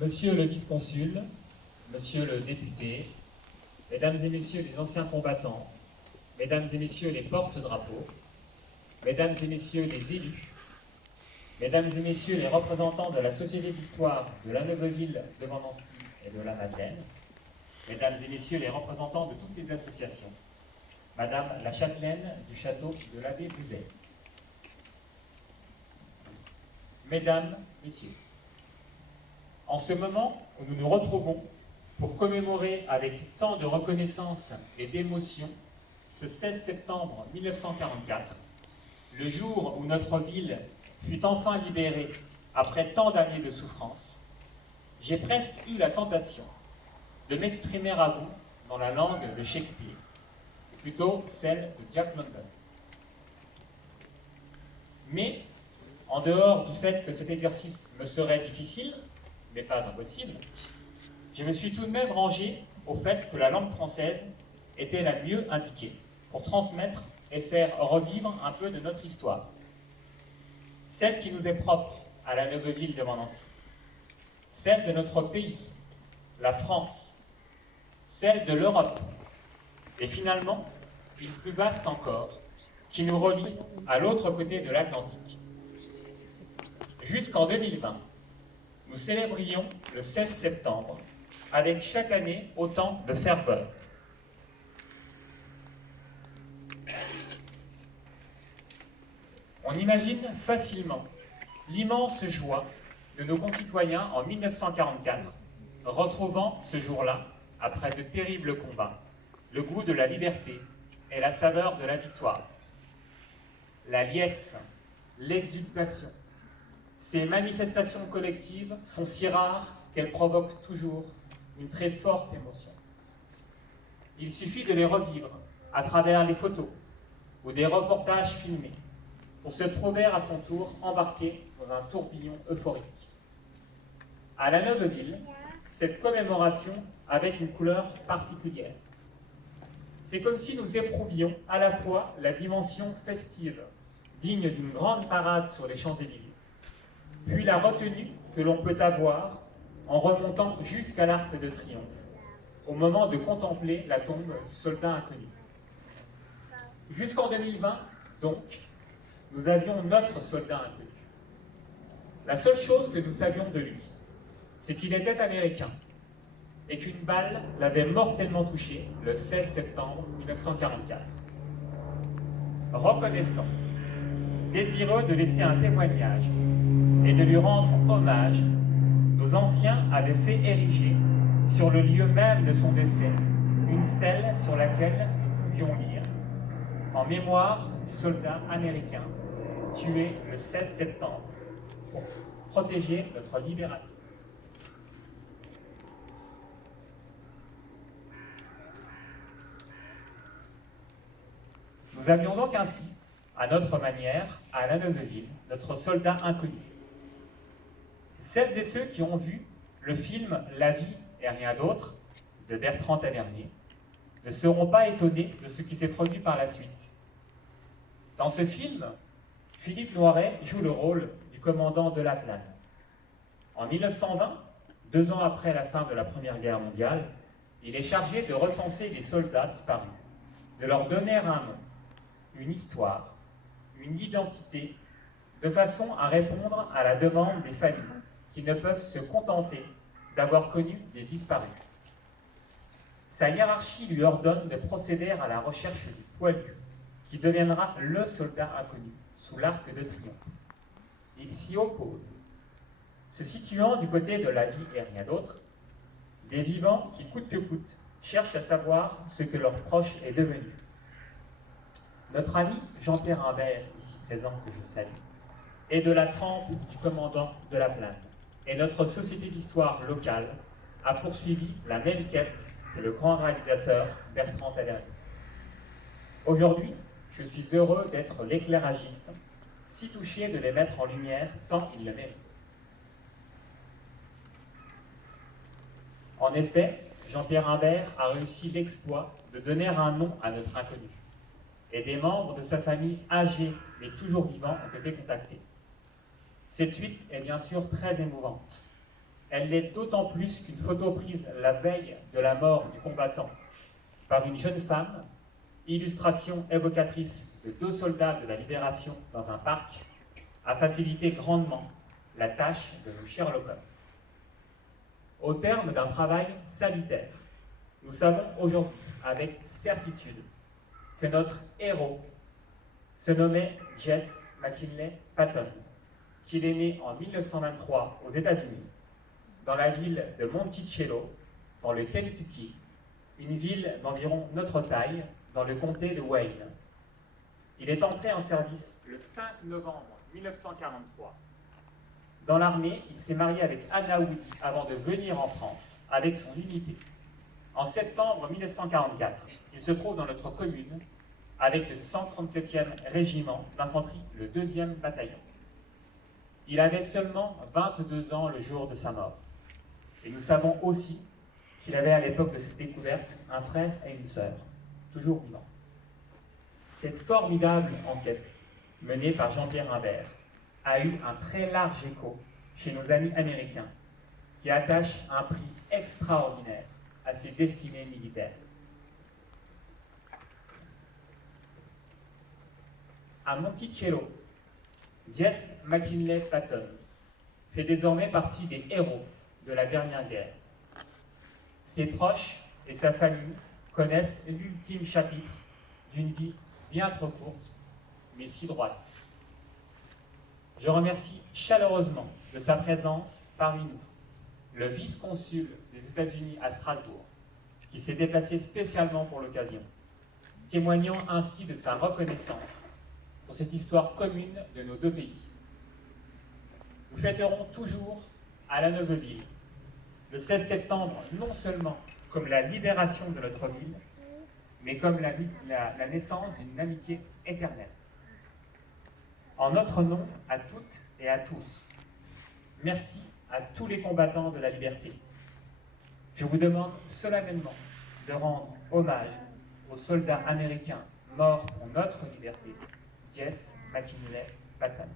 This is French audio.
Monsieur le vice-consul, monsieur le député, mesdames et messieurs les anciens combattants, mesdames et messieurs les porte-drapeaux, mesdames et messieurs les élus, mesdames et messieurs les représentants de la Société d'histoire de la Neuveville de Nancy et de la Madeleine, mesdames et messieurs les représentants de toutes les associations, madame la châtelaine du château de l'abbé Buzet, mesdames, messieurs, en ce moment où nous nous retrouvons pour commémorer avec tant de reconnaissance et d'émotion ce 16 septembre 1944, le jour où notre ville fut enfin libérée après tant d'années de souffrance, j'ai presque eu la tentation de m'exprimer à vous dans la langue de Shakespeare, ou plutôt celle de Jack London. Mais, en dehors du fait que cet exercice me serait difficile, mais pas impossible, je me suis tout de même rangé au fait que la langue française était la mieux indiquée pour transmettre et faire revivre un peu de notre histoire. Celle qui nous est propre à la Neuveville de Nancy, celle de notre pays, la France, celle de l'Europe, et finalement, une plus vaste encore, qui nous relie à l'autre côté de l'Atlantique. Jusqu'en 2020, nous célébrions le 16 septembre avec chaque année autant de ferveur. On imagine facilement l'immense joie de nos concitoyens en 1944, retrouvant ce jour-là, après de terribles combats, le goût de la liberté et la saveur de la victoire. La liesse, l'exultation, ces manifestations collectives sont si rares qu'elles provoquent toujours une très forte émotion. Il suffit de les revivre à travers les photos ou des reportages filmés pour se trouver à son tour embarqué dans un tourbillon euphorique. À la Neuveville, cette commémoration avait une couleur particulière. C'est comme si nous éprouvions à la fois la dimension festive, digne d'une grande parade sur les Champs-Élysées, puis la retenue que l'on peut avoir en remontant jusqu'à l'Arc de Triomphe, au moment de contempler la tombe du soldat inconnu. Jusqu'en 2020, donc, nous avions notre soldat inconnu. La seule chose que nous savions de lui, c'est qu'il était américain et qu'une balle l'avait mortellement touché le 16 septembre 1944. Reconnaissant, désireux de laisser un témoignage et de lui rendre hommage, nos anciens avaient fait ériger, sur le lieu même de son décès, une stèle sur laquelle nous pouvions lire « En mémoire du soldat américain tué le 16 septembre pour protéger notre libération ». Nous avions donc ainsi, à notre manière, à la Neuveville, notre soldat inconnu. Celles et ceux qui ont vu le film « La vie et rien d'autre » de Bertrand Tavernier ne seront pas étonnés de ce qui s'est produit par la suite. Dans ce film, Philippe Noiret joue le rôle du commandant de la Plaine. En 1920, 2 ans après la fin de la Première Guerre mondiale, il est chargé de recenser les soldats disparus, de leur donner un nom, une histoire, une identité, de façon à répondre à la demande des familles qui ne peuvent se contenter d'avoir connu des disparus. Sa hiérarchie lui ordonne de procéder à la recherche du poilu, qui deviendra le soldat inconnu, sous l'Arc de Triomphe. Il s'y oppose, se situant du côté de la vie et rien d'autre, des vivants qui, coûte que coûte, cherchent à savoir ce que leur proche est devenu. Notre ami Jean-Pierre Imbert, ici présent, que je salue, est de la trempe du commandant de la Plaine, et notre société d'histoire locale a poursuivi la même quête que le grand réalisateur Bertrand Tavernier. Aujourd'hui, je suis heureux d'être l'éclairagiste, si touché de les mettre en lumière tant ils le méritent. En effet, Jean-Pierre Imbert a réussi l'exploit de donner un nom à notre inconnu, et des membres de sa famille âgés mais toujours vivants ont été contactés. Cette suite est bien sûr très émouvante. Elle l'est d'autant plus qu'une photo prise la veille de la mort du combattant par une jeune femme, illustration évocatrice de 2 soldats de la Libération dans un parc, a facilité grandement la tâche de nos Sherlock Holmes. Au terme d'un travail salutaire, nous savons aujourd'hui avec certitude que notre héros se nommait Jesse McKinley Patton, qu'il est né en 1923 aux États-Unis, dans la ville de Monticello, dans le Kentucky, une ville d'environ notre taille, dans le comté de Wayne. Il est entré en service le 5 novembre 1943. Dans l'armée, il s'est marié avec Anna Woody avant de venir en France avec son unité. En septembre 1944, il se trouve dans notre commune avec le 137e régiment d'infanterie, le 2e bataillon. Il avait seulement 22 ans le jour de sa mort. Et nous savons aussi qu'il avait à l'époque de cette découverte un frère et une sœur, toujours vivants. Cette formidable enquête menée par Jean-Pierre Imbert a eu un très large écho chez nos amis américains qui attachent un prix extraordinaire à ses destinées militaires. À Monticello, Jesse McKinley Patton fait désormais partie des héros de la dernière guerre. Ses proches et sa famille connaissent l'ultime chapitre d'une vie bien trop courte, mais si droite. Je remercie chaleureusement de sa présence parmi nous, le vice-consul des États-Unis à Strasbourg, qui s'est déplacé spécialement pour l'occasion, témoignant ainsi de sa reconnaissance pour cette histoire commune de nos 2 pays. Nous fêterons toujours à La Neuveville le 16 septembre, non seulement comme la libération de notre ville, mais comme la naissance d'une amitié éternelle. En notre nom, à toutes et à tous, merci à tous les combattants de la liberté. Je vous demande solennellement de rendre hommage aux soldats américains morts pour notre liberté, Jesse McKinley Patton.